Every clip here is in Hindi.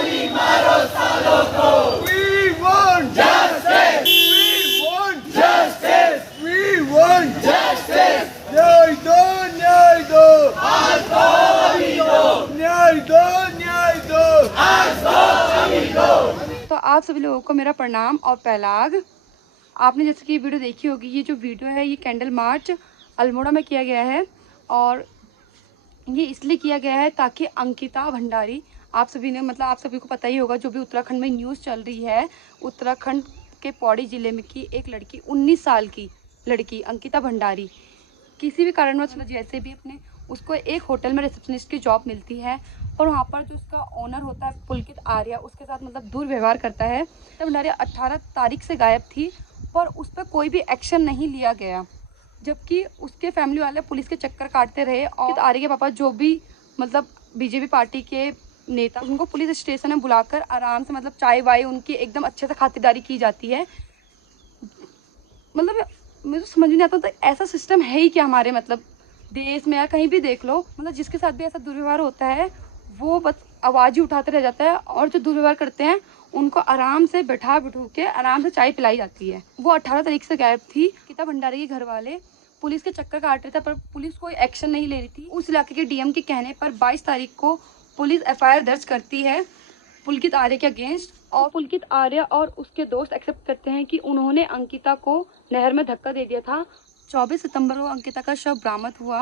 गोली मारो सालों को। We want justice. We want justice. We want justice. न्याय दो, न्याय दो। आज दो, अभी दो। न्याय दो, न्याय दो। आज दो, अभी दो। तो आप सभी लोगों को मेरा प्रणाम और पहलाग। आपने जैसे कि ये वीडियो देखी होगी, ये जो वीडियो है ये कैंडल मार्च अल्मोड़ा में किया गया है और ये इसलिए किया गया है ताकि अंकिता भंडारी, आप सभी ने मतलब आप सभी को पता ही होगा, जो भी उत्तराखंड में न्यूज़ चल रही है, उत्तराखंड के पौड़ी ज़िले में की एक लड़की 19 साल की लड़की अंकिता भंडारी किसी भी कारणवश जैसे भी अपने उसको एक होटल में रिसेप्शनिस्ट की जॉब मिलती है और वहाँ पर जो उसका ओनर होता है पुलकित आर्या उसके साथ मतलब दुर्व्यवहार करता है। अंकिता भंडारी 18 तारीख से गायब थी पर उस पर कोई भी एक्शन नहीं लिया गया, जबकि उसके फैमिली वाले पुलिस के चक्कर काटते रहे। और आर्य के पापा जो भी मतलब बीजेपी पार्टी के नेता, उनको पुलिस स्टेशन में बुलाकर आराम से मतलब चाय वाय उनकी एकदम अच्छे से खातिरदारी की जाती है। मतलब मुझे तो समझ में नहीं आता, तो ऐसा सिस्टम है ही क्या हमारे मतलब देश में, या कहीं भी देख लो, मतलब जिसके साथ भी ऐसा दुर्व्यवहार होता है वो बस आवाज़ ही उठाते रह जाता है और जो दुर्व्यवहार करते हैं उनको आराम से बैठा के आराम से चाय पिलाई जाती है। वो 18 तारीख से गायब थी। अंकिता भंडारी के घर वाले पुलिस के चक्कर काट रहे थे पर पुलिस कोई एक्शन नहीं ले रही थी। उस इलाके के डीएम के कहने पर 22 तारीख को पुलिस एफआईआर दर्ज करती है पुलकित आर्य के अगेंस्ट और पुलकित आर्य और उसके दोस्त एक्सेप्ट करते हैं कि उन्होंने अंकिता को नहर में धक्का दे दिया था। 24 सितंबर को अंकिता का शव बरामद हुआ।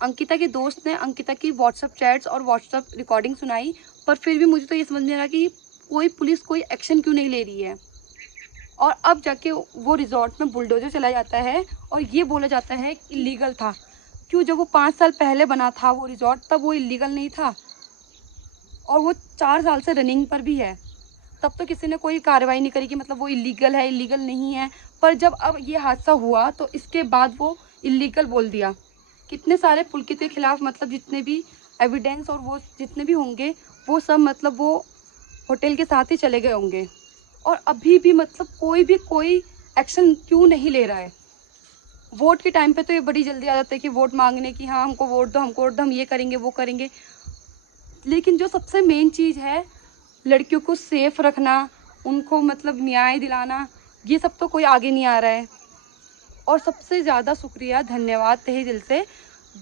अंकिता के दोस्त ने अंकिता की व्हाट्सएप चैट्स और व्हाट्सएप रिकॉर्डिंग सुनाई, पर फिर भी मुझे तो ये समझ नहीं आ रहा कि कोई पुलिस कोई एक्शन क्यों नहीं ले रही है। और अब जाके वो रिजॉर्ट में बुलडोजर चला जाता है और ये बोला जाता है कि इलीगल था। क्यों? जब वो 5 साल पहले बना था वो रिजॉर्ट तब वो इलीगल नहीं था और वो 4 साल से रनिंग पर भी है, तब तो किसी ने कोई कार्रवाई नहीं करी कि मतलब वो इलीगल है इलीगल नहीं है। पर जब अब ये हादसा हुआ तो इसके बाद वो इलीगल बोल दिया। कितने सारे पुलकित के खिलाफ मतलब जितने भी एविडेंस और वो जितने भी होंगे वो सब मतलब वो होटल के साथ ही चले गए होंगे और अभी भी मतलब कोई एक्शन क्यों नहीं ले रहा है। वोट के टाइम पे तो ये बड़ी जल्दी आ जाता है कि वोट मांगने की, हाँ हमको वोट दो, हमको वोट दो, हम ये करेंगे वो करेंगे, लेकिन जो सबसे मेन चीज़ है लड़कियों को सेफ रखना, उनको मतलब न्याय दिलाना, ये सब तो कोई आगे नहीं आ रहा है। और सबसे ज़्यादा शुक्रिया धन्यवाद तहे दिल से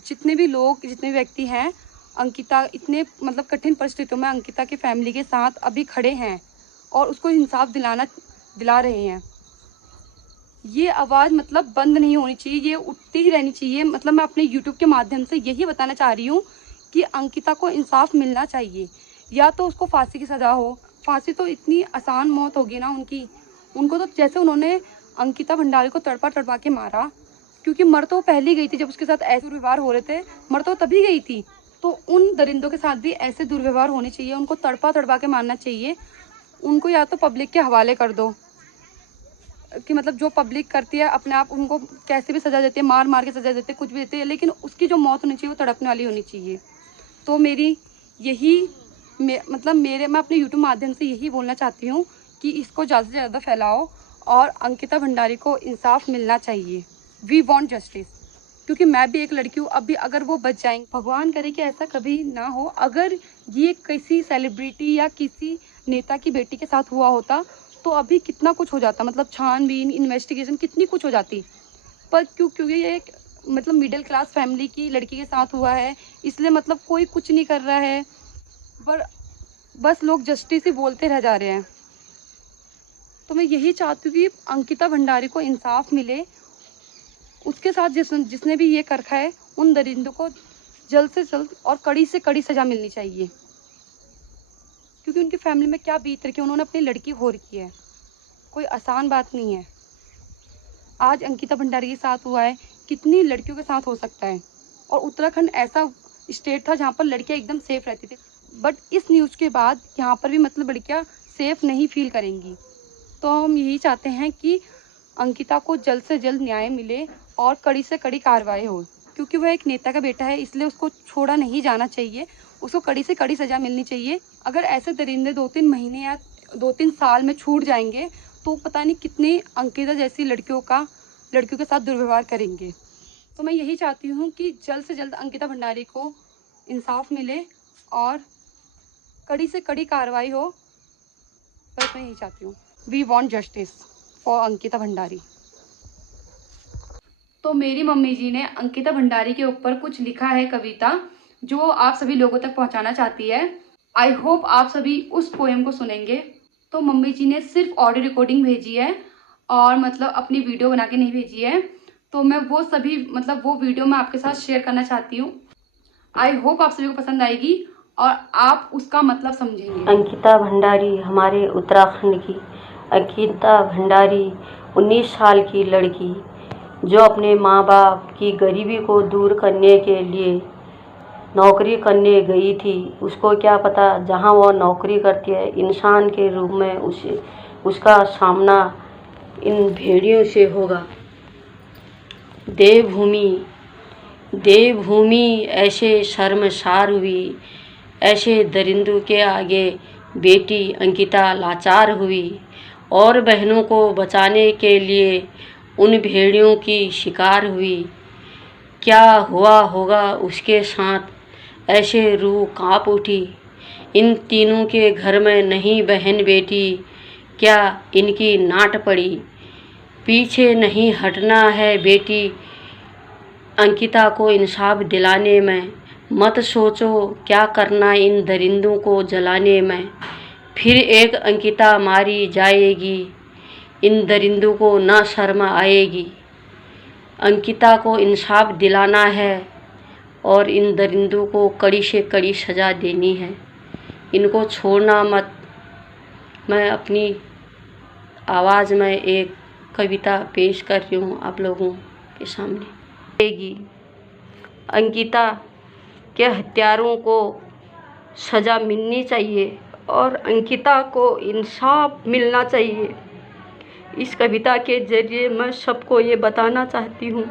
जितने भी लोग जितने भी व्यक्ति हैं अंकिता इतने मतलब कठिन परिस्थितियों में अंकिता की फैमिली के साथ अभी खड़े हैं और उसको इंसाफ दिला रहे हैं। ये आवाज़ मतलब बंद नहीं होनी चाहिए, ये उठती ही रहनी चाहिए। मतलब मैं अपने यूट्यूब के माध्यम से यही बताना चाह रही हूँ कि अंकिता को इंसाफ मिलना चाहिए, या तो उसको फांसी की सज़ा हो। फांसी तो इतनी आसान मौत होगी ना उनको तो जैसे उन्होंने अंकिता भंडारी को तड़पा के मारा, क्योंकि मर तो पहले गई थी जब उसके साथ ऐसे दुर्व्यवहार हो रहे थे, मर तो तभी गई थी। तो उन दरिंदों के साथ भी ऐसे दुर्व्यवहार होने चाहिए, उनको तड़पा के मारना चाहिए। उनको या तो पब्लिक के हवाले कर दो कि मतलब जो पब्लिक करती है अपने आप उनको कैसे भी सज़ा देती है, मार के सज़ा देते हैं, कुछ भी देते हैं, लेकिन उसकी जो मौत होनी चाहिए वो तड़पने वाली होनी चाहिए। तो मेरी यही मैं अपने यूट्यूब माध्यम से यही बोलना चाहती हूँ कि इसको ज़्यादा से ज़्यादा फैलाओ और अंकिता भंडारी को इंसाफ मिलना चाहिए। वी वॉन्ट जस्टिस, क्योंकि मैं भी एक लड़की हूँ। अभी अगर वो बच जाएंगे, भगवान करे कि ऐसा कभी ना हो, अगर ये किसी सेलिब्रिटी या किसी नेता की बेटी के साथ हुआ होता तो अभी कितना कुछ हो जाता, मतलब छानबीन इन्वेस्टिगेशन कितनी कुछ हो जाती। पर क्योंकि ये एक मतलब मिडिल क्लास फैमिली की लड़की के साथ हुआ है इसलिए मतलब कोई कुछ नहीं कर रहा है, पर बस लोग जस्टिस ही बोलते रह जा रहे हैं। तो मैं यही चाहती हूँ कि अंकिता भंडारी को इंसाफ मिले, उसके साथ जिसने भी ये कर रखा है उन दरिंदों को जल्द से जल्द और कड़ी से कड़ी सज़ा मिलनी चाहिए, क्योंकि उनकी फैमिली में क्या बीत रही है, उन्होंने अपनी लड़की खो रखी है, कोई आसान बात नहीं है। आज अंकिता भंडारी के साथ हुआ है, कितनी लड़कियों के साथ हो सकता है। और उत्तराखंड ऐसा स्टेट था जहाँ पर लड़कियाँ एकदम सेफ रहती थी, बट इस न्यूज़ के बाद यहाँ पर भी मतलब लड़कियाँ सेफ नहीं फील करेंगी। तो हम यही चाहते हैं कि अंकिता को जल्द से जल्द न्याय मिले और कड़ी से कड़ी कार्रवाई हो, क्योंकि वह एक नेता का बेटा है इसलिए उसको छोड़ा नहीं जाना चाहिए, उसको कड़ी से कड़ी सज़ा मिलनी चाहिए। अगर ऐसे दरिंदे 2-3 महीने या 2-3 साल में छूट जाएंगे तो पता नहीं कितनी अंकिता जैसी लड़कियों के साथ दुर्व्यवहार करेंगे। तो मैं यही चाहती हूँ कि जल्द से जल्द अंकिता भंडारी को इंसाफ मिले और कड़ी से कड़ी कार्रवाई हो, बस मैं यही चाहती हूँ। We want justice for Ankita Bhandari. तो मेरी मम्मी जी ने अंकिता भंडारी के ऊपर कुछ लिखा है कविता, जो आप सभी लोगों तक पहुंचाना चाहती है। आई होप आप सभी उस पोएम को सुनेंगे। तो मम्मी जी ने सिर्फ ऑडियो रिकॉर्डिंग भेजी है और मतलब अपनी वीडियो बना के नहीं भेजी है। तो मैं वो सभी मतलब वो वीडियो मैं आपके साथ शेयर करना चाहती हूँ। आई होप आप सभी को पसंद आएगी और आप उसका मतलब समझेंगे। अंकिता भंडारी, हमारे उत्तराखंड की अंकिता भंडारी 19 साल की लड़की जो अपने माँ बाप की गरीबी को दूर करने के लिए नौकरी करने गई थी। उसको क्या पता जहाँ वो नौकरी करती है इंसान के रूप में उसका सामना इन भेड़ियों से होगा। देवभूमि ऐसे शर्मसार हुई, ऐसे दरिंदों के आगे बेटी अंकिता लाचार हुई और बहनों को बचाने के लिए उन भेड़ियों की शिकार हुई। क्या हुआ होगा उसके साथ, ऐसे रूह काँप उठी। इन तीनों के घर में नहीं बहन बेटी, क्या इनकी नाट पड़ी। पीछे नहीं हटना है बेटी अंकिता को इंसाफ दिलाने में। मत सोचो क्या करना इन दरिंदों को जलाने में। फिर एक अंकिता मारी जाएगी, इन दरिंदों को न शर्म आएगी। अंकिता को इंसाफ दिलाना है और इन दरिंदों को कड़ी से कड़ी सज़ा देनी है। इनको छोड़ना मत। मैं अपनी आवाज़ में एक कविता पेश कर रही हूँ आप लोगों के सामने। अंकिता के हत्यारों को सज़ा मिलनी चाहिए और अंकिता को इंसाफ मिलना चाहिए। इस कविता के ज़रिए मैं सबको ये बताना चाहती हूँ